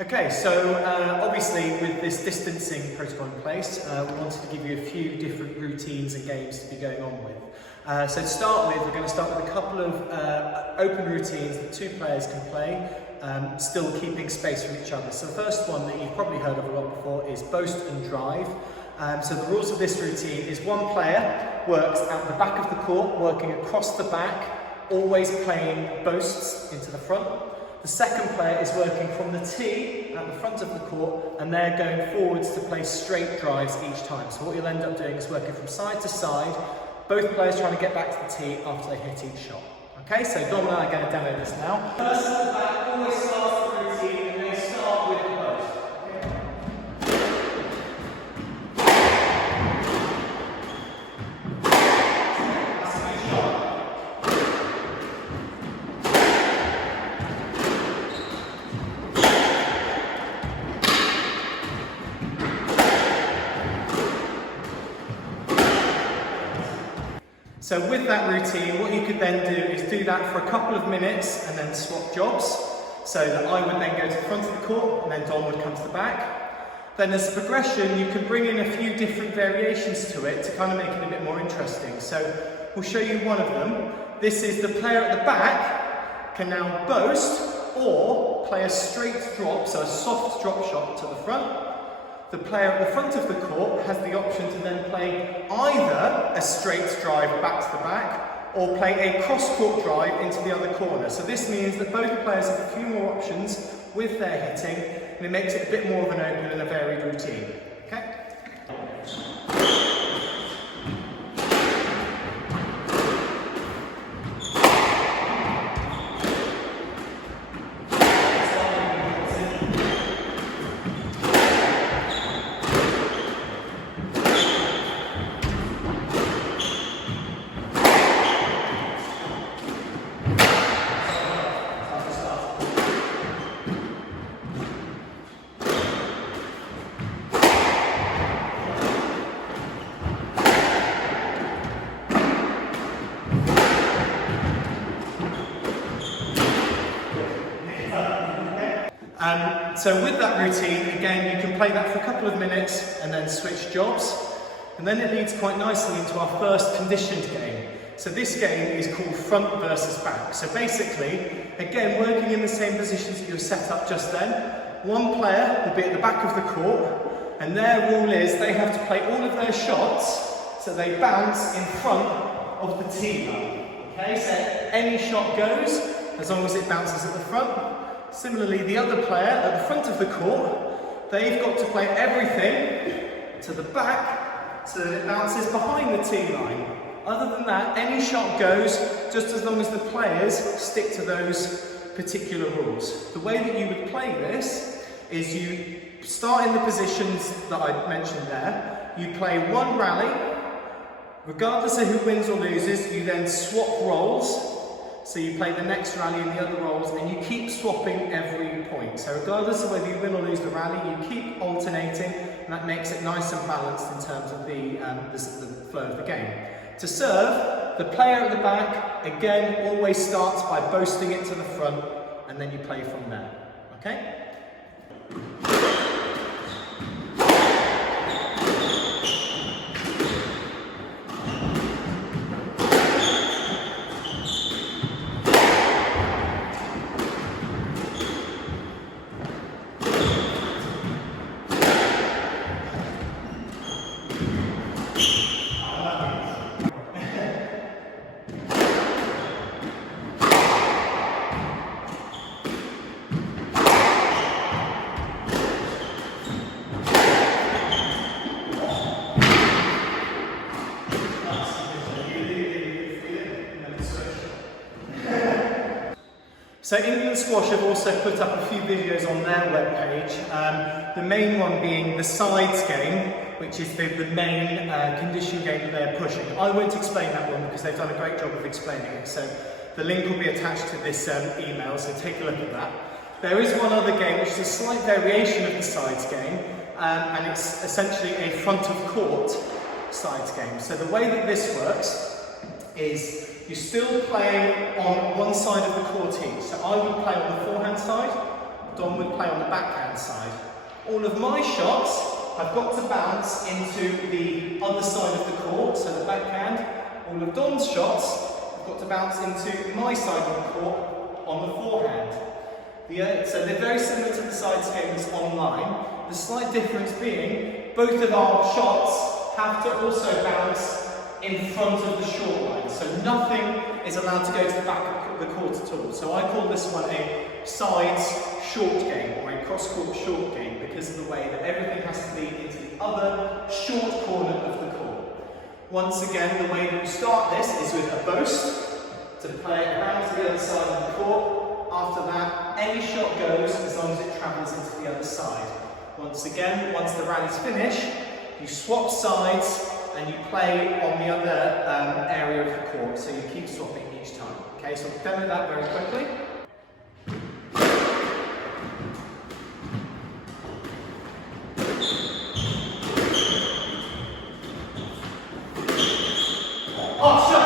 Okay, so obviously with this distancing protocol in place, we wanted to give you a few different routines and games to be going on with. So to start with, we're going to start with a couple of open routines that two players can play, still keeping space from each other. So the first one that you've probably heard of a lot before is Boast and Drive. So the rules of this routine is one player works out the back of the court, working across the back, always playing boasts into the front. The second player is working from the tee at the front of the court, and they're going forwards to play straight drives each time. So what you'll end up doing is working from side to side, both players trying to get back to the tee after they hit each shot. Okay, so Dom and I are going to demo this now. First at the back always starts the routine, and they start with a boast. So with that routine, what you could then do is do that for a couple of minutes and then swap jobs. So that I would then go to the front of the court and then Dom would come to the back. Then as a progression, you can bring in a few different variations to it to kind of make it a bit more interesting. So we'll show you one of them. This is the player at the back can now boast or play a straight drop, so a soft drop shot to the front. The player at the front of the court has the option to then play either a straight drive back to the back or play a cross-court drive into the other corner. So this means that both players have a few more options with their hitting, and it makes it a bit more of an open and a varied routine. Okay? So with that routine, again, you can play that for a couple of minutes and then switch jobs. And then it leads quite nicely into our first conditioned game. So this game is called front versus back. So basically, again, working in the same positions that you were set up just then, one player will be at the back of the court, and their rule is they have to play all of their shots so they bounce in front of the tee line. Okay, so any shot goes as long as it bounces at the front. Similarly, the other player at the front of the court, they've got to play everything to the back so that it bounces behind the tee line. Other than that, any shot goes just as long as the players stick to those particular rules. The way that you would play this is you start in the positions that I mentioned there. You play one rally. Regardless of who wins or loses, you then swap roles. So you play the next rally in the other roles, and you keep swapping every point. So regardless of whether you win or lose the rally, you keep alternating, and that makes it nice and balanced in terms of the flow of the game. To serve, the player at the back, again, always starts by boasting it to the front, and then you play from there. Okay? So England Squash have also put up a few videos on their webpage, the main one being the sides game, which is the main condition game that they're pushing. I won't explain that one because they've done a great job of explaining it, so the link will be attached to this email, so take a look at that. There is one other game which is a slight variation of the sides game, and it's essentially a front of court sides game. So the way that this works is you're still playing on one side of the court each. So I would play on the forehand side, Dom would play on the backhand side. All of my shots have got to bounce into the other side of the court, so the backhand. All of Dom's shots have got to bounce into my side of the court on the forehand. So they're very similar to the sides games online. The slight difference being both of our shots have to also bounce in front of the short line. So nothing is allowed to go to the back of the court at all. So I call this one a sides short game or a cross-court short game because of the way that everything has to be into the other short corner of the court. Once again, the way that you start this is with a boast to play it around to the other side of the court. After that, any shot goes as long as it travels into the other side. Once again, once the rally's finished, you swap sides and you play on the other area of the court, so you keep swapping each time. Okay, so I'll demo that very quickly. Oh, shot!